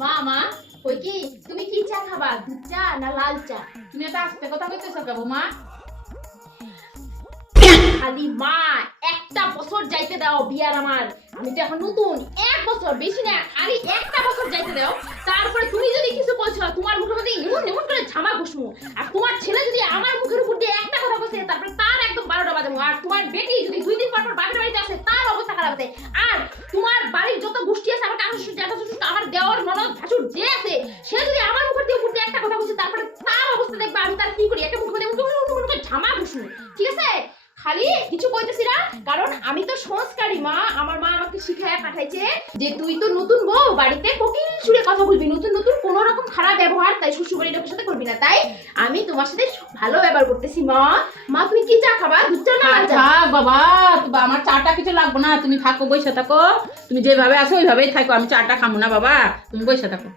মা মা কই কি তুমি কি চা খাবা, দুধ চা না লাল চা? তুমি এটা আস্তে কথা কইতেছো কে বৌমা? খালি মা একটা বছর যাইতে দাও বিয়ার আমার। আমি তো এখন নতুন, এক বছর বেশি না, খালি একটা বছর যাইতে দাও। তারপরে তুমি যদি কিছু বলছো তোমার মুখের মধ্যে এমন এমন করে ঝামা ঘুষমু। আর তোমার ছেলে যদি আমার মুখের উপর দিয়ে একটা কথা বলছে তারপরে তার একদম 12টা বাজাবো। আর তোমার বেটি যদি 2 দিন পর পর বাপের বাড়িতে আসে তার অবস্থা খারাপ হবে। আর তোমার বাড়ির যত গোষ্ঠী আছে, আমার কাকা শ্বশুর জ্যাঠা শ্বশুর আমার দেওয়ার ননদ ভাসুর যে আছে, সে যদি আমার মুখের দিয়ে উপর দিয়ে একটা কথা বলছে তারপরে তার অবস্থা দেখবা আমি তার কি করি। একটা মুখের মধ্যে এমন করে ঝামা ঘুষমু, ঠিক আছে? খালি কিছু কইতেছি না, কারণ আমি তো সংস্কারী মা। আমার মা আমাকে শিখায় পাঠাইছে যে তুই তো নতুন বউ, বাড়িতে কোকিল সুরে কথা বলবি, নতুন নতুন কোনো রকম খারাপ ব্যবহার তাই শ্বশুরবাড়ির লোকের সাথে করবি না। তাই আমি তোমার সাথে ভালো ব্যবহার করতেছি মা। মা তুমি কি চা খাবা, দুধ চা না লাল চা? থাক বাবা, আমার চাটা কিছু লাগবে না, তুমি থাকো বসে থাকো, তুমি যেভাবে আছো ওইভাবেই থাকো, আমি চাটা খাবো না বাবা, তুমি বসে থাকো।